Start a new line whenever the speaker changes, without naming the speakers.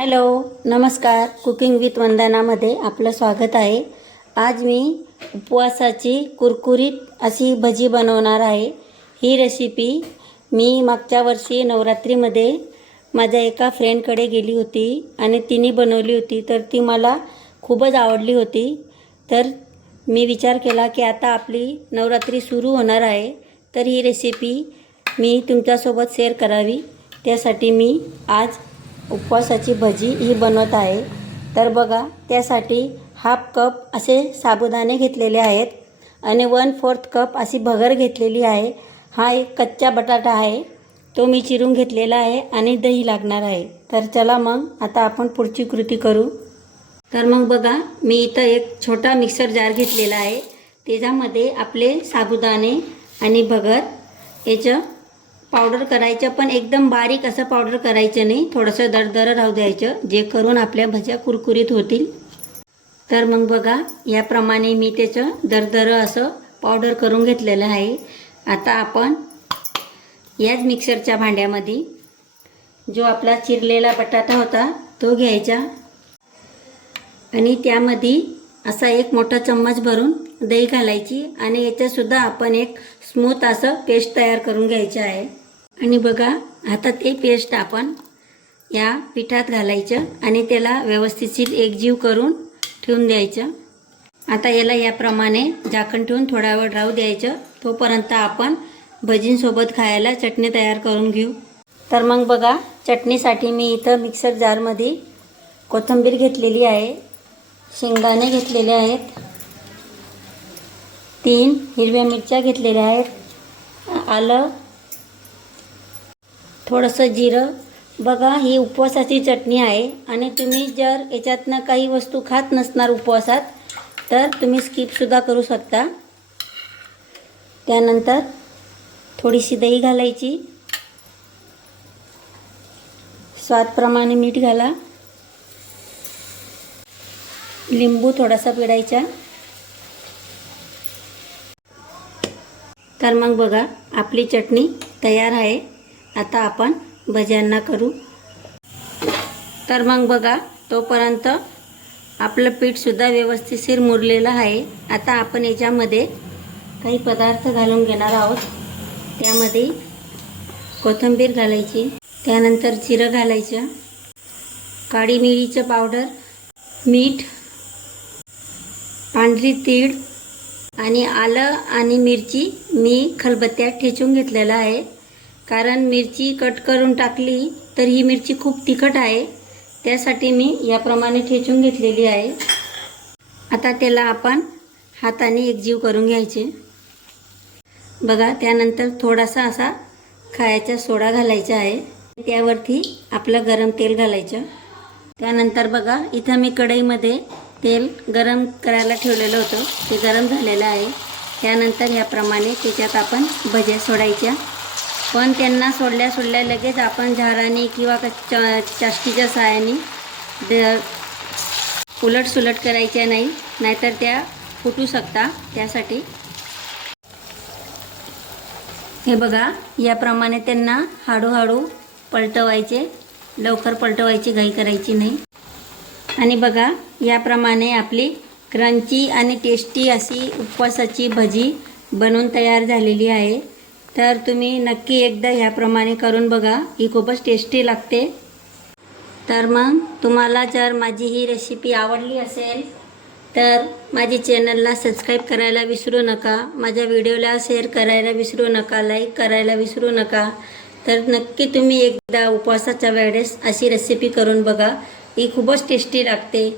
Hello नमस्कार. Cooking with वंदनामध्ये आपलं स्वागत आहे. आज मी उपवासाची कुरकुरीत अशी भजी बनवणार आहे. ही रेसिपी मी मागच्या वर्षी नवरात्रीमध्ये माझ्या एका फ्रेंडकडे गेली होती आणि तिने बनवली होती. तर ती मला खूपच आवडली होती. तर मी विचार केला की आता आपली नवरात्री सुरू होणार आहे. तर ही रेसिपी मी तुमच्यासोबत शेअर करावी. त्यासाठी मी आज उपवासाची भजी ही बनवत आहे. तर बघा त्यासाठी हाफ कप असे साबुदाणे घेतलेले आहेत आणि वन फोर्थ कप अशी भगर घेतलेली आहे. हा एक कच्चा बटाटा आहे. तो मी चिरून घेतलेला आहे आणि दही लागणार आहे. तर चला मग आता आपण पुढची कृती करू. तर मग बघा मी इथं एक छोटा मिक्सर जार घेतलेला आहे. त्याच्यामध्ये आपले साबुदाणे आणि भगर. याचं पावडर करायचं पण एकदम बारीक असं पावडर करायचं नाही. थोडंसं दरदरं राहू द्यायचं जे करून आपल्या भज्या कुरकुरीत होतील. तर मग बघा याप्रमाणे मी त्याचं दरदरं असं पावडर करून घेतलेलं आहे. आता आपण याच मिक्सरच्या भांड्यामध्ये जो आपला चिरलेला बटाटा होता तो घ्यायचा. आणि त्यामध्ये असा एक मोठा चम्मच भरून दही घालायची. आणि याच्यासुद्धा आपण एक स्मूथ असं पेस्ट तयार करून घ्यायचं आहे. आणि बघा आता ते पेस्ट आपण या पिठात घालायचं आणि त्याला व्यवस्थितशीर एकजीव करून ठेवून द्यायचं. आता याला याप्रमाणे झाकण ठेवून थोडा वेळ राहू द्यायचं. तोपर्यंत आपण भजींसोबत खायला चटणी तयार करून घेऊ. तर मग बघा चटणीसाठी मी इथं मिक्सर जारमध्ये कोथिंबीर घेतलेली आहे. शेंगदाणे घेतलेले आहेत. तीन हिरव्या मिरच्या घेतलेल्या आहेत. आलं थोडंसं जिरं. बघा ही उपवासाची चटणी आहे आणि तुम्ही जर याच्यातनं काही वस्तू खात नसणार उपवासात तर तुम्ही स्किपसुद्धा करू शकता. त्यानंतर थोडीशी दही घालायची. स्वादप्रमाणे मीठ घाला. लिंबू थोडासा पिडायचा तर मग बघा आपली चटणी तयार आहे. आता आपण भज्यांना करू. तर मग बघा तोपर्यंत आपलं पीठसुद्धा व्यवस्थितशीर मुरलेलं आहे. आता आपण याच्यामध्ये काही पदार्थ घालून घेणार आहोत. त्यामध्ये कोथिंबीर घालायची त्यानंतर जिरं घालायचं काळी मिरीचं पावडर मीठ पांढरी तीळ आणि आलं आणि मिरची मी खलबत्त्यात ठेचून घेतलेलं आहे. कारण मिरची कट करून टाकली तर ही मिरची खूप तिखट आहे. त्यासाठी मी याप्रमाणे ठेचून घेतलेली आहे. आता त्याला आपण हाताने एकजीव करून घ्यायचे. बघा त्यानंतर थोडासा असा खायचा सोडा घालायचा आहे. त्यावरती आपलं गरम तेल घालायचं. त्यानंतर बघा इथं मी कढईमध्ये तेल गरम करायला ठेवलेलं होतं. ते गरम झालेलं आहे. त्यानंतर ह्याप्रमाणे त्याच्यात आपण भज्या सोडायच्या. पण त्यांना सोडल्या सोडल्या लगेच आपण झाराने किंवा च चाष्टीच्या सहाय्याने द उलट सुलट करायच्या नाही नाहीतर त्या फुटू शकता त्यासाठी. हे बघा याप्रमाणे त्यांना हळूहळू पलटवायचे लवकर पलटवायची घाई करायची नाही. आणि बघा याप्रमाणे आपली क्रंची आणि टेस्टी अशी उपवासाची भजी बनवून तयार झालेली आहे. तर तुम्ही नक्की एकदा ह्याप्रमाणे करून बघा. ही खूपच टेस्टी लागते. तर मग तुम्हाला जर माझी ही रेसिपी आवडली असेल तर माझी चॅनलला सबस्क्राईब करायला विसरू नका. माझ्या व्हिडिओला शेअर करायला विसरू नका. लाईक करायला विसरू नका. तर नक्की तुम्ही एकदा उपवासाच्या वेळेस अशी रेसिपी करून बघा. ही खूपच टेस्टी लागते.